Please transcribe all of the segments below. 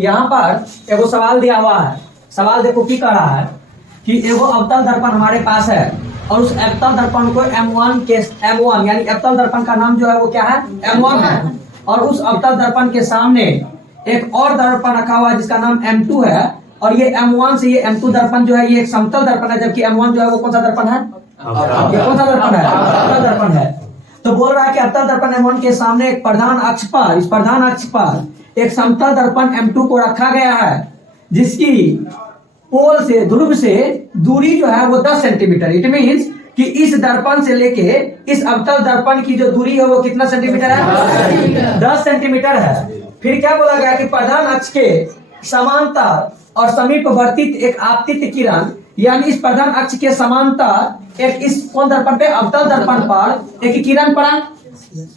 यहाँ पर एगो सवाल दिया हुआ है। सवाल देखो की कह रहा है कि एगो अवतल दर्पण हमारे पास है और उस अवतल दर्पण को M1 यानी अवतल दर्पण का नाम जो है वो क्या है, M1 है। और उस अवतल दर्पण के सामने एक और दर्पण रखा हुआ है जिसका नाम M2 है। और ये M1 से ये M2 दर्पण जो है ये एक समतल दर्पण है, जबकि M1 जो है वो कौन सा दर्पण है, ये कौन सा दर्पण है, अवतल दर्पण है। तो बोल रहा है कि अवतल दर्पण M1 के सामने एक प्रधान अक्ष पर, इस प्रधान अक्ष पर एक समतल दर्पण M2 को रखा गया है जिसकी पोल से, ध्रुव से दूरी जो है वो 10 सेंटीमीटर। इट मीन्स कि इस दर्पण से लेके इस अवतल दर्पण की जो दूरी है वो कितना सेंटीमीटर है, 10 सेंटीमीटर है। फिर क्या बोला गया कि प्रधान अक्ष के समांतर और समीपवर्ती एक आपतित किरण, यानी इस प्रधान अक्ष के समांतर एक इस कौन दर्पण पे, अवतल दर्पण पर एक किरण पड़ा।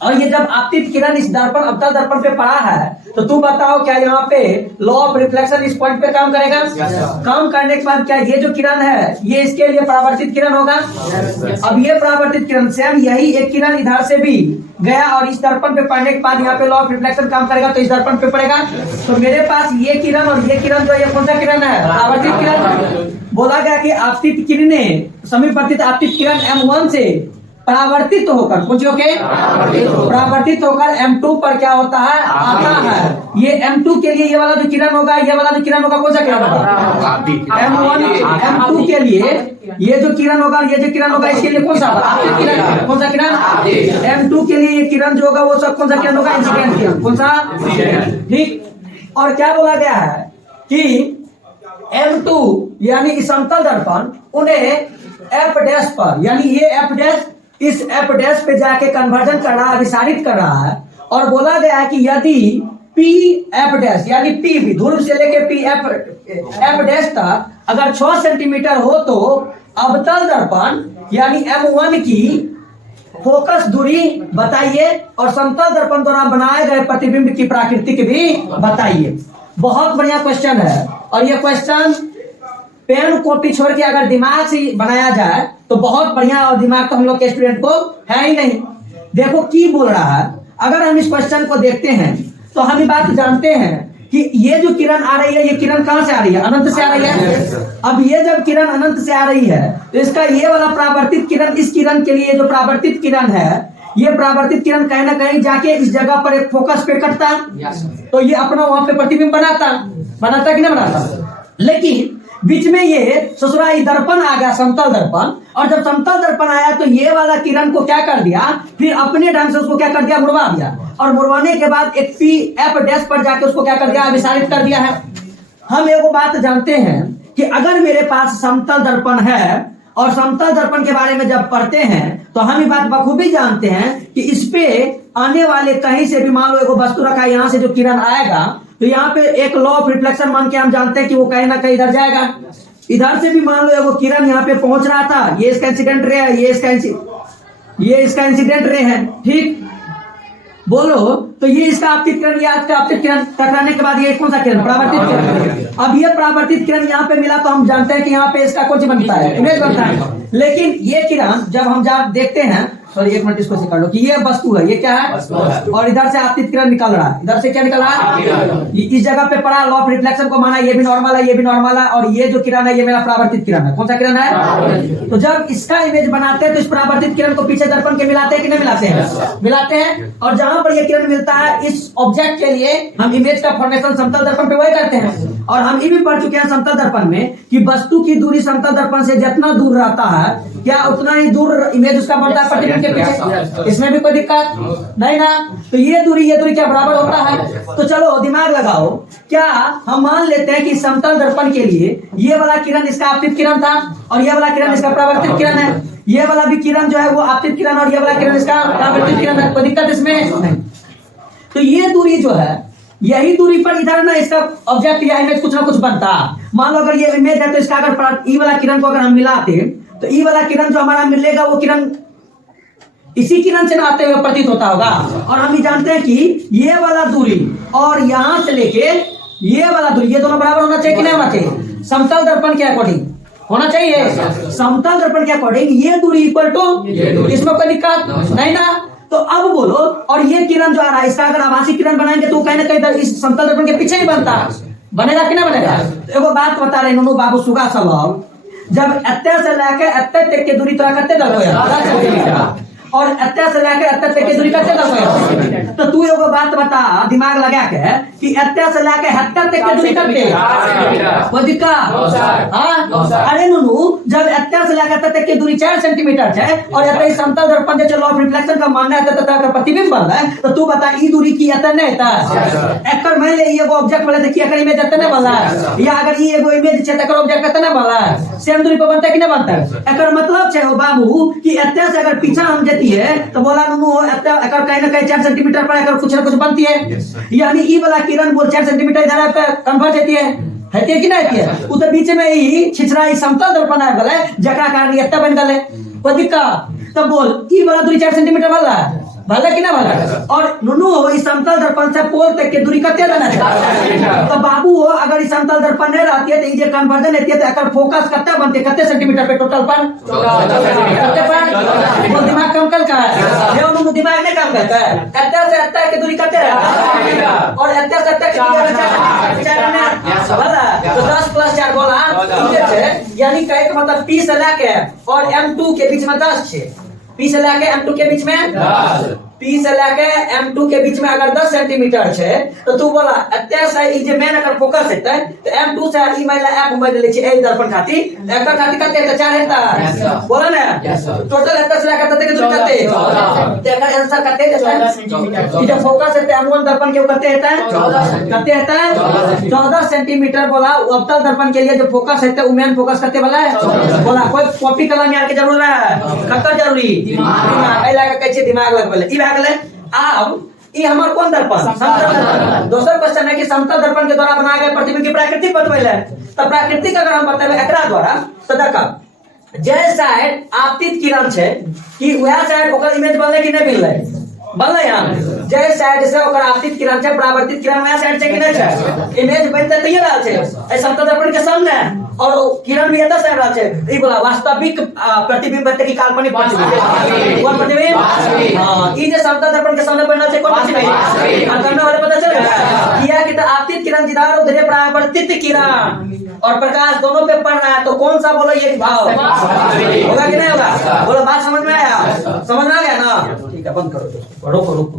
और ये जब आपतित किरण इस दर्पण, अवतल दर्पण पे पड़ा है तो तू बताओ क्या यहाँ पे लॉ ऑफ रिफ्लेक्शन इस पॉइंट पे काम करेगा? काम करने के बाद क्या ये जो किरण है ये इसके लिए परावर्तित किरण होगा? अब ये परावर्तित किरण सेम यही एक किरण इधर से भी गया और इस दर्पण पे पड़ने के बाद यहाँ पे लॉ ऑफ रिफ्लेक्शन काम करेगा तो इस दर्पण पे पड़ेगा। तो मेरे पास ये किरण और ये किरण जो है कौन सा किरण है, परावर्तित किरण। बोला गया कि आपतित किरणें, समीपवर्ती आपतित किरण M1 से परावर्तित होकर, पूछो के परावर्तित होकर M2 पर क्या होता है, आता है। ये M2 के लिए ये वाला जो किरण होगा, ये वाला जो किरण होगा कौन सा किरण होगा, M2 के लिए ये जो किरण होगा, ये जो किरण होगा इसके लिए कौन सा किरण, कौन सा किरण, M2 के लिए ये किरण जो होगा वो सब कौन सा किरण होगा, इंसिडेंट किरण। कौन सा, ठीक। और क्या बोला गया है कि M2 यानी समतल दर्पण उन्हें F' पर, यानी ये F' इस F' पे जाके कन्वर्जन कर रहा है, विसारित कर रहा है। और बोला गया है कि यदि PF' यानी P भी ध्रुव से लेके F' तक अगर 6 सेंटीमीटर हो तो अवतल दर्पण यानी M1 की फोकस दूरी बताइए और समतल दर्पण द्वारा बनाए गए प्रतिबिंब की प्राकृतिक भी बताइए। बहुत बढ़िया क्वेश्चन है और ये क्वेश्चन पेन कॉपी छोड़ के अगर दिमाग से बनाया जाए तो बहुत बढ़िया, और दिमाग तो हम लोग के स्टूडेंट को है ही नहीं। देखो की बोल रहा है, अगर हम इस क्वेश्चन को देखते हैं तो हम ये बात जानते हैं कि ये जो किरण आ रही है ये किरण कहां से आ रही है, अनंत से आ रही है। अब ये जब किरण अनंत से आ रही है तो इसका ये वाला परावर्तित किरण, इस किरण के लिए जो परावर्तित किरण है ये परावर्तित किरण कहीं ना कहीं जाके इस जगह पर एक फोकस पे कटता, तो ये अपना वहां पे प्रतिबिंब बनाता कि नहीं बनाता। लेकिन बीच में ये ससुराई दर्पण आ गया, समतल दर्पण। और जब समतल दर्पण आया तो ये वाला किरण को क्या कर दिया, फिर अपने ढंग से उसको क्या कर दिया, मुड़वा दिया। और मुड़वाने के बाद एक PF' पर जाके उसको क्या कर दिया, विसारित कर दिया है। हम एगो बात जानते हैं कि अगर मेरे पास समतल दर्पण है और समतल दर्पण के बारे में जब पढ़ते हैं तो हम ये बात बखूबी जानते हैं कि इस पे आने वाले कहीं से भी, मान लो एगो वस्तु रखा है, यहाँ से जो किरण आएगा तो यहाँ पे एक लॉ ऑफ रिफ्लेक्शन मान के हम जानते हैं कि वो कहीं ना कहीं इधर जाएगा। इधर से भी मान लो वो किरण यहाँ पे पहुंच रहा था, ये इसका इंसिडेंट रे है, ये इसका इंसिडेंट रे है, ठीक। बोलो तो ये इसका आपतित किरण, ये आपका आपतित किरण टकराने के बाद ये कौन सा किरण, परावर्तित किरण। अब ये परावर्तित किरण यहाँ पे मिला तो हम जानते हैं कि यहाँ पे इसका कुछ बनता है, इमेज बनता है। लेकिन ये किरण जब हम देखते हैं, सॉरी एक मिनट इसको कर लो, कि ये वस्तु है, ये क्या है, और इधर से आपतित किरण निकल रहा है, इधर से क्या निकल रहा है, इस जगह पे पड़ा, लॉ ऑफ रिफ्लेक्शन को माना, ये भी नॉर्मल है, ये भी नॉर्मल है, और ये जो किरण है ये मेरा परावर्तित किरण है। कौन सा किरण है? तो जब इसका इमेज बनाते हैं तो इस परावर्तित किरण को पीछे दर्पण के मिलाते हैं कि नहीं मिलाते हैं, मिलाते हैं। और जहां पर ये किरण मिलता है इस ऑब्जेक्ट के लिए हम इमेज का फॉर्मेशन समतल दर्पण पे वही करते हैं। और हम ये भी पढ़ चुके हैं समतल दर्पण में कि वस्तु की दूरी समतल दर्पण से जितना दूर रहता है क्या उतना ही दूर इमेज उसका बनता है प्रतिबिंब के पीछे। इसमें भी कोई दिक्कत नहीं ना। तो ये दूरी क्या बराबर होता है। तो चलो दिमाग लगाओ, क्या हम मान लेते हैं कि समतल दर्पण के लिए ये वाला किरण इसका आपतित किरण था और ये वाला किरण इसका परावर्तित किरण है, ये वाला भी किरण जो है वो आपतित किरण और ये वाला किरण इसका परावर्तित किरण है, कोई दिक्कत इसमें नहीं। तो ये दूरी जो है, यही दूरी पर इधर ना इसका ऑब्जेक्ट या इमेज कुछ ना कुछ बनता। मान लो अगर ये इमेज है तो इसका अगर ई वाला किरण को अगर हम मिलाते तो ई वाला किरण जो हमारा मिलेगा वो किरण इसी किरण से आते हुए प्रतीत होता होगा। और हम भी जानते हैं कि ये वाला दूरी और यहां से लेके ये वाला दूरी, ये दोनों बराबर होना चाहिए कि नहीं होना चाहिए, समतल दर्पण के अकॉर्डिंग होना चाहिए। समतल दर्पण के अकॉर्डिंग ये दूरी इक्वल टू, इसमें कोई दिक्कत नहीं ना। तो अब बोलो, और ये किरण जो आ रहा है इसका अगर आभासी किरण बनाएंगे तो कहीं ना कहीं इस समतल दर्पण के पीछे ही बनता है। बनेगा कि ना बनेगा? तो एगो बात बता रहे नुनू बाबू सुगा सब, जब एत्ते से लेके एत्ते तक के दूरी तोरा कते दल होया 10 सेंटीमीटर, और एत्ते से लेके एत्ते तक के दूरी कते दल होया? तो तू एगो बात बता दिमाग लगा के कि एत्ते से लेके हेत्ते तक के दूरी कते? कोई दिक्कत? हां, अरे नुनू जब एत्ते से लेके एत्ते तक के दूरी 4 सेंटीमीटर है और एत्ते समतल दर्पण जे लॉ ऑफ रिफ्लेक्शन का मानना है तो का प्रतिबिंब बन रहा है, तो तू बता ई दूरी की एत्ते नहीं था एकर मान ले एगो ऑब्जेक्ट वाला देखिए एकर इमेज एत्ते नहीं बन रहा है, या अगर ई एगो इमेज छै त एकर ऑब्जेक्ट एत्ते नहीं बन रहा है, सेम दूरी पर बनता है कि नहीं बनता है? एकर मतलब छै हो बाबू कि एत्ते से अगर पीछा हम जेती है तो बोला नुनू एत्ते एकर कहीं ना कहीं 4 सेंटीमीटर पर एकर कुछ ना कुछ बनती है, यानी ई वाला किरण बोल 4 सेंटीमीटर इधर पे कन्वर्ज होती है कि नहीं होती है? उ तो बीच में ही छिछरा ई समतल दर्पण आ गले जकरा कारण एत्ते बन गले। कोई दिक्कत? तब बोल ई वाला दूरी 4 सेंटीमीटर वाला भले कि ना भले? और नुनू हो इस समतल दर्पण से पोल तक के दूरी कितने देना है? तो बाबू हो अगर इस समतल दर्पण नहीं रहती है तो ये कन्वर्जन होती है तो एकर फोकस कितना बनते है कितने सेंटीमीटर पे टोटल पर? कितने पर? वो दिमाग कम कर का है ये नुनू दिमाग नहीं काम करता है। इतना से इतना के दूरी कितने है और इतना से इतना के दूरी तो 10 + 4 बोला, यानी कहे का मतलब P से लेके और M2 के बीच में 10 है, P से लेके M2 के बीच में 10, P से लेके M2 के बीच में अगर 10 सेंटीमीटर है तो तू बोला एत्ते से ई जे मेन अगर फोकस हेतै तो M2 से ई माइला F मोबाइल ले छी ए दर्पण खाती एकर खाती कते हेतै 4 हेतै बोला ना टोटल एत्ते से लेके कते के दूरी कते तो एकर आंसर कते देतै? ई जे फोकस हेतै M1 दर्पण के कते हेतै? कते हेतै? 14 सेंटीमीटर बोला। अवतल दर्पण के लिए जो फोकस हेतै उ मेन फोकस कते वाला है बोला? कोई कॉपी कलम यार के जरूरत है कते जरूरी दिमाग ए लगा कहै छै दिमाग लगबले ई भए गेलै। अब ई हमर कोन दर्पण? समतल दर्पण। दोसर क्वेश्चन है कि समतल दर्पण के द्वारा बनाए गए प्रतिबिंब की प्राकृतिक बतबैले तो प्राकृतिक अगर हम बतेबै एकरा द्वारा तो देखब जे साइड आपतित किरण छै कि वह साइड ओकर इमेज बनले कि नहीं बनले? बनले हम जे साइड से ओकर आपतित किरण छै परावर्तित किरण वह साइड छै कि नहीं छै? इमेज बनते तैये रहल छै ए समतल दर्पण के सामने और किरण भी एता से रहल छै। ई बोला वास्तविक प्रतिबिंब बते कि काल्पनिक प्रतिबिंब? कौन प्रतिबिंब? हां ई जे समतल दर्पण के सामने बनल छै कौन प्रतिबिंब? और करने वाले पता चल किया कि तो आपतित किरण जिधर उधर परावर्तित किरण और प्रकाश दोनों पे पड़ रहा है तो कौन सा बोलो ये भाव होगा कि नहीं होगा? बोलो बात समझ में आया? समझ में आ गया ना? ठीक है बंद करो, रोको रोको।